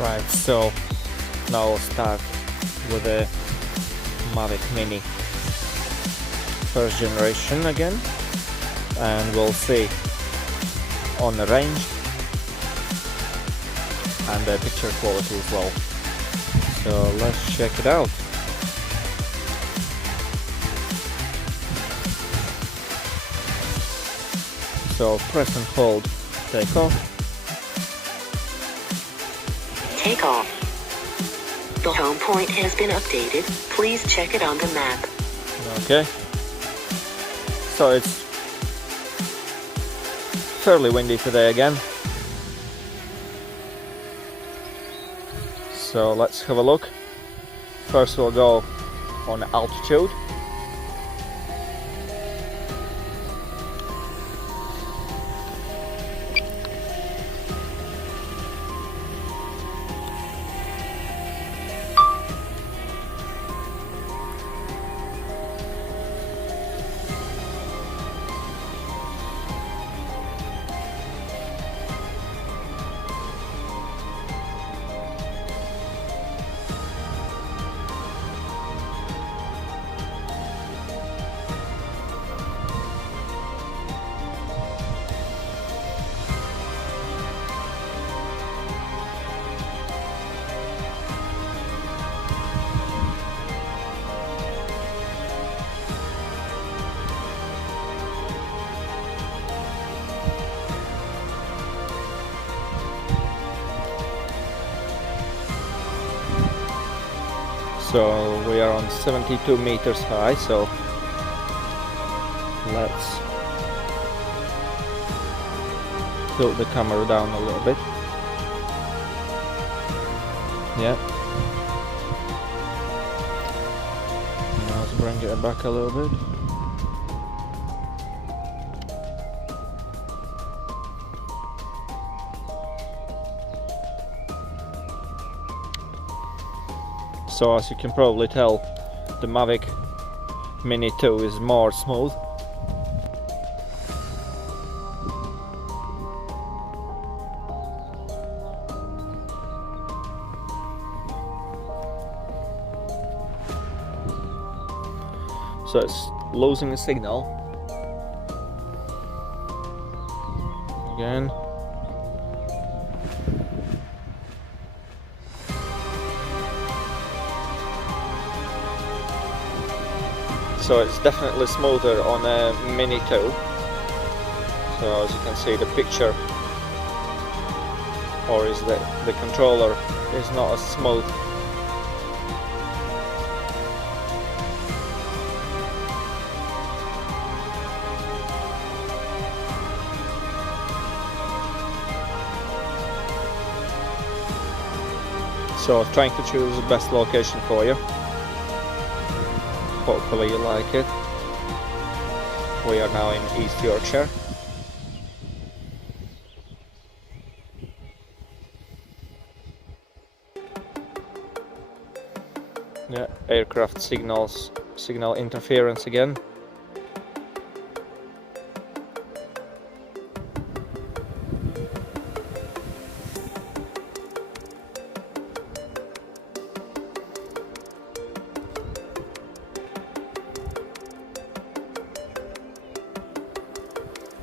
Right, so now we'll start with the Mavic Mini first generation again, and we'll see on the range and the picture quality as well. So let's check it out. So press and hold take off. Take off. The home point has been updated. Please check it on the map. Okay. So it's fairly windy today again. So let's have a look. First we'll go on altitude. So we are on 72 meters high, so let's tilt the camera down a little bit. Yeah. Now let's bring it back a little bit. So as you can probably tell, the Mavic Mini 2 is more smooth. So it's losing the signal again. So it's definitely smoother on a Mini 2. So as you can see, the picture, or is the controller is not as smooth. So trying to choose the best location for you. Hopefully you like it. We are now in East Yorkshire. Yeah, aircraft signal interference again.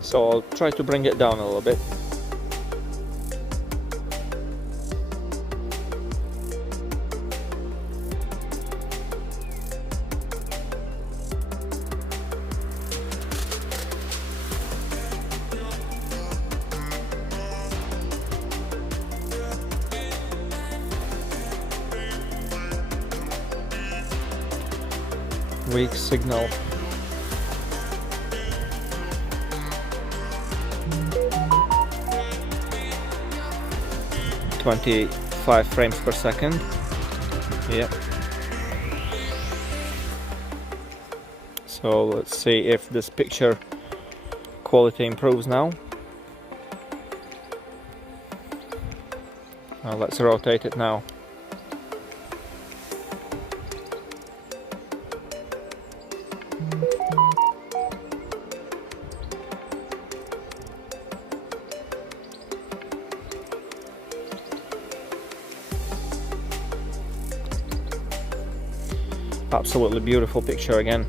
So I'll try to bring it down a little bit. Weak signal. .25 frames per second. Yeah. So let's see if this picture quality improves now. Let's rotate it now. Absolutely beautiful picture again.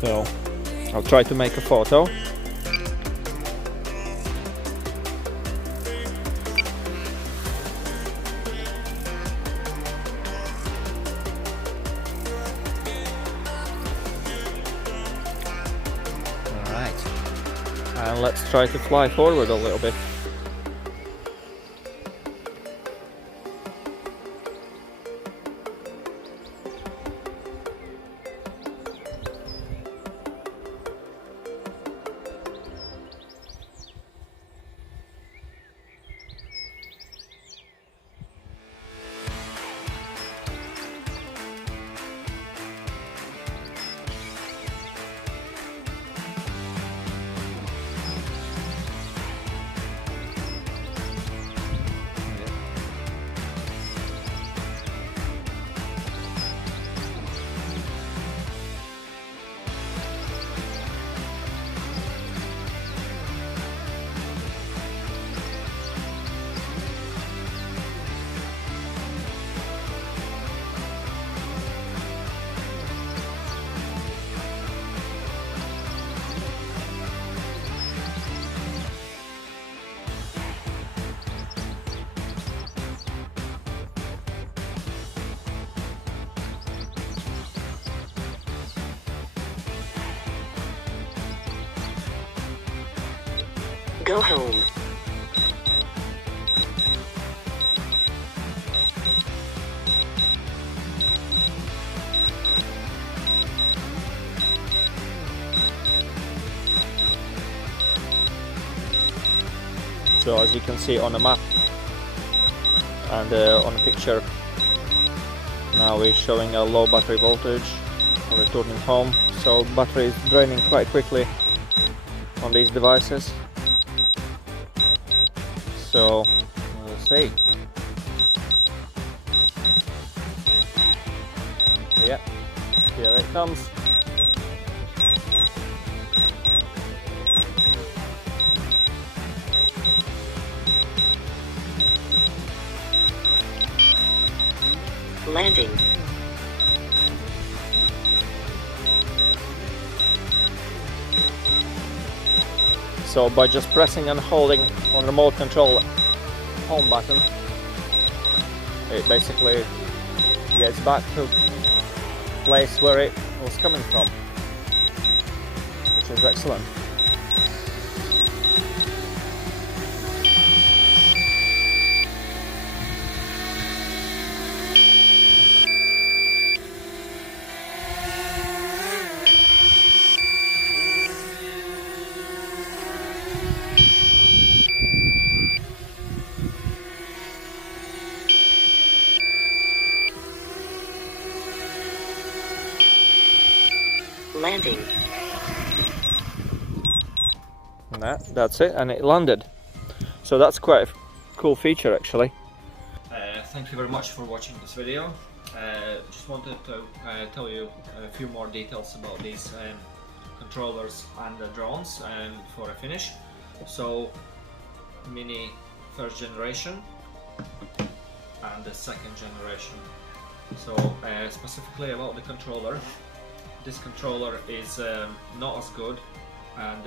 So I'll try to make a photo. Alright, and let's try to fly forward a little bit. Go home. So as you can see on the map and on the picture, now we're showing a low battery voltage, returning home, so battery is draining quite quickly on these devices. So we'll see. Yeah, here it comes. Landing. So by just pressing and holding on remote control home button, it basically gets back to place where it was coming from, which is excellent. Landing. And that's it, and it landed. So that's quite a cool feature actually. Thank you very much for watching this video. Just wanted to tell you a few more details about these controllers and the drones before I finish. So Mini first generation and the second generation. So specifically about the controller, this controller is not as good and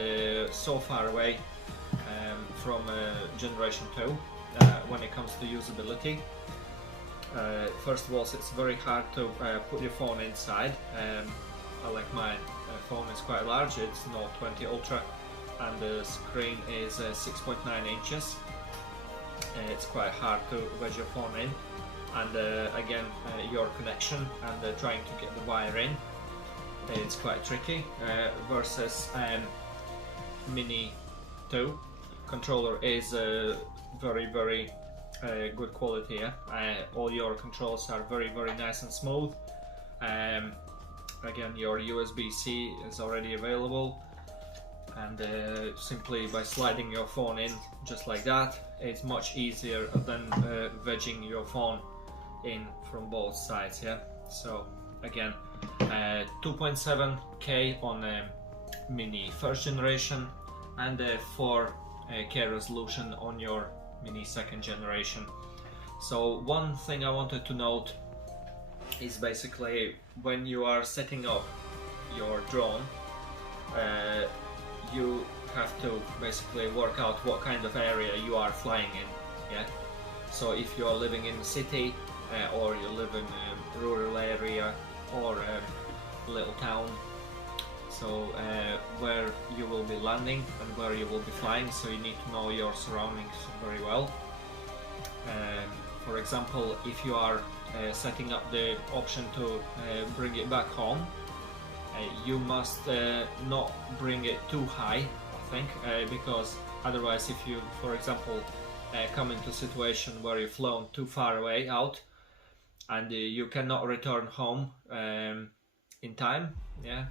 so far away from generation 2 when it comes to usability. First of all, it's very hard to put your phone inside. Like my phone is quite large, it's Note 20 Ultra, and the screen is 6.9 inches. It's quite hard to wedge your phone in, and again your connection and trying to get the wire in, it's quite tricky versus Mini 2 controller is very good quality. All your controls are very nice and smooth. Again, your USB-C is already available, and simply by sliding your phone in just like that, it's much easier than wedging your phone in from both sides. Yeah, so again 2.7K on Mini first generation and the 4K resolution on your Mini second generation. So one thing I wanted to note is basically when you are setting up your drone, you have to basically work out what kind of area you are flying in. Yeah. So if you are living in the city, or you live in a rural area or a little town, so where you will be landing and where you will be flying, so you need to know your surroundings very well. For example, if you are setting up the option to bring it back home, you must not bring it too high, I think, because otherwise if you, for example, come into a situation where you've flown too far away out and you cannot return home in time, yeah,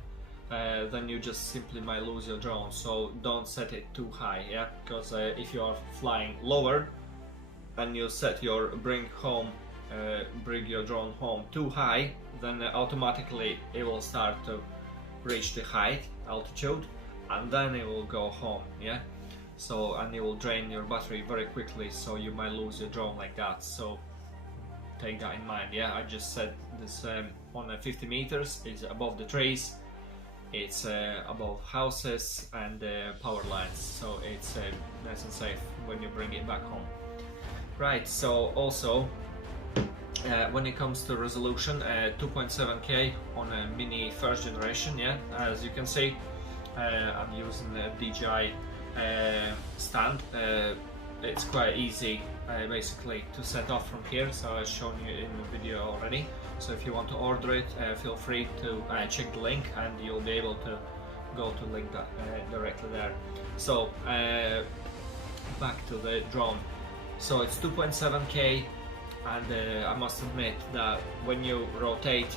then you just simply might lose your drone. So don't set it too high, yeah, because if you are flying lower and you set your bring your drone home too high, then automatically it will start to reach the height, altitude, and then it will go home, yeah. So, and it will drain your battery very quickly, so you might lose your drone like that. So take that in mind, yeah. I just set this on 50 meters, it's above the trees, it's above houses and power lines, so it's nice and safe when you bring it back home. Right, so also when it comes to resolution, 2.7K on a Mini first generation, yeah. As you can see, I'm using the DJI stand. It's quite easy basically to set off from here, so I've shown you in the video already. So if you want to order it, feel free to check the link and you'll be able to go to link that directly there. So back to the drone. So it's 2.7K, and I must admit that when you rotate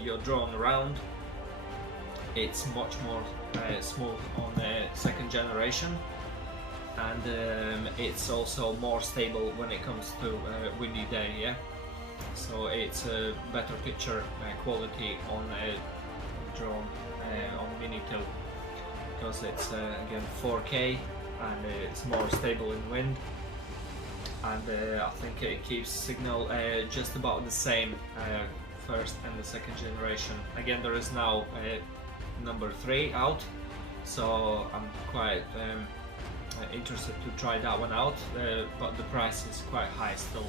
your drone around, it's much more smooth on the second generation, and it's also more stable when it comes to windy day, yeah. So it's a better picture quality on a drone on Mini 2, because it's again 4K and it's more stable in wind, and I think it keeps signal just about the same first and the second generation. Again, there is now number 3 out, so I'm quite interested to try that one out, but the price is quite high still.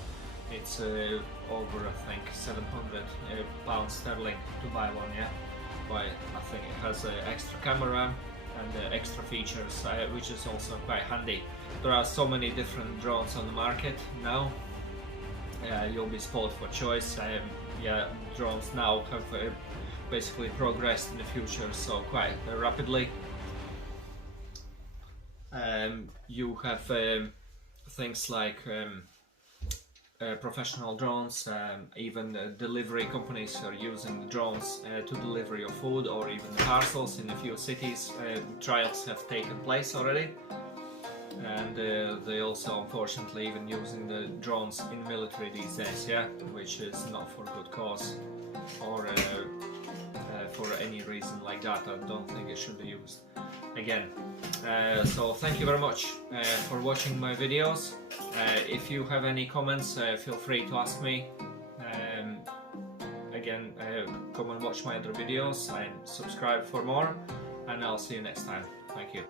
It's over, I think, £700 sterling to buy one, yeah. But I think it has an extra camera and extra features, which is also quite handy. There are so many different drones on the market now. You'll be spoiled for choice. Yeah, drones now have basically progressed in the future so quite rapidly. You have things like professional drones, even delivery companies are using drones to deliver your food or even parcels in a few cities. Trials have taken place already, and they also unfortunately even using the drones in military these days, yeah, which is not for good cause or for any reason like that. I don't think it should be used again. So thank you very much for watching my videos. If you have any comments, feel free to ask me. Again, come and watch my other videos and subscribe for more, and I'll see you next time. Thank you.